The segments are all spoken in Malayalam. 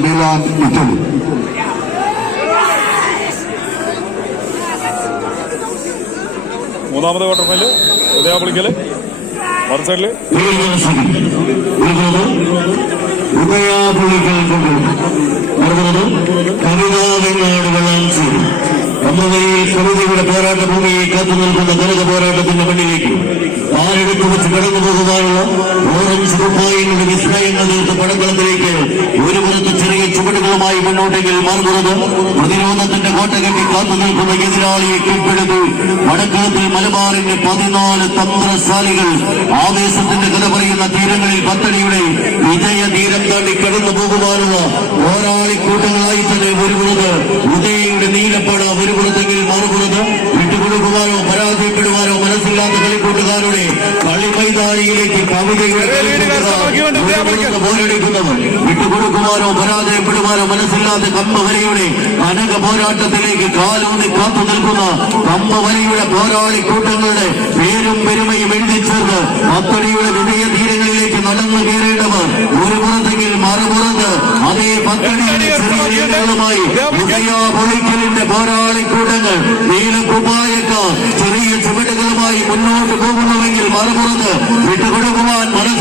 ഇട്ടുള്ളൂ മൂന്നാമത് ക്വാർട്ടർ ഫൈനൽ ഉദയാപുളിക്കൽ മറു സൈഡിൽ ഉദയാപുളികൾ കൊണ്ട് നടന്നത് കവിതാ വെങ്ങാട് വളാഞ്ചേരി കമ്മവരിയിൽ കവിതയുടെ പോരാട്ട ഭൂമിയെ കാത്തു നിൽക്കുന്ന കനക പോരാട്ടത്തിന്റെ മണ്ണിലേക്ക് ആരെടുത്തു വെച്ച് കടന്നു പോകുവാനുള്ള ചുവടുകളുമായി മുന്നോട്ടെങ്കിൽ മറുപുറത്ത് പ്രതിരോധത്തിന്റെ കോട്ട കെട്ടി കാത്തു നിൽക്കുന്ന എതിരാളിയെ കീഴ്പ്പെടുത്തു. വടക്കളത്തിൽ മലബാറിന്റെ പതിനാല് തന്ത്രശാലികൾ ആവേശത്തിന്റെ കഥ പറയുന്ന തീരങ്ങളിൽ പത്തടിയുടെ വിജയ തീരം താണ്ടി കടന്നു പോകുവാനുള്ള പോരാളിക്കൂട്ടങ്ങളായി തന്നെ ഒരുപുറത്ത് വിജയയുടെ ഉദയയുടെ നീലപ്പട ഒരുപുറത്തെങ്കിൽ മറുപുറത്ത് വിട്ടുകൊടുക്കുവാനോ പരാജയപ്പെടുവാനോ മനസ്സില്ലാത്ത കളിക്കൂട്ടുകാരുടെ കളി മൈതാനിയിലേക്ക് കവിതയുടെ വിട്ടുകൊടുക്കുവാനോ പരാജയപ്പെടുവാനോ മനസ്സില്ലാത്ത കമ്പവരയുടെ അനക പോരാട്ടത്തിലേക്ക് കാലൂന്നി കാത്തു നിൽക്കുന്ന കമ്പവരയുടെ പോരാളി കൂട്ടങ്ങളുടെ പേരും പെരുമയും എഴുതി ചേർത്ത് പത്തടിയുടെ വിജയ തീരങ്ങളിലേക്ക് നടന്നു കയറേണ്ടവർ ഒരു പുറത്തെങ്കിൽ മറുപുറത്ത് അതേ പത്തടിയുടെ ചെറിയ നീളങ്ങളുമായി പൊളിക്കലിന്റെ പോരാളി കൂട്ടങ്ങൾ നീലക്കുപ്പായക്കാർ ചെറിയ ചുവടുകളുമായി മുന്നോട്ട് പോകുന്നുവെങ്കിൽ മറുപുറത്ത് വിട്ടുകൊടുക്കുവാൻ മനസ്സില്ലാത്ത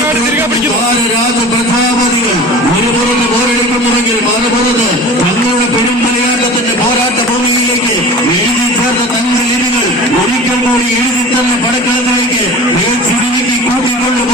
போராடுகிறார்கள் பத்மாவதிகள் ஒருபுறம் போரடிக்கும் முறையில் மறுபுறத்து தங்களோட பெரும் விளையாட்டத்தின் போராட்ட பூமியிலேக்கு எழுதி சேர்ந்த தங்கள் இனங்கள் ஒழிக்க கூடி எழுதி தந்த படக்களத்திலேக்கு சுருங்கி கூட்டிக் கொண்டு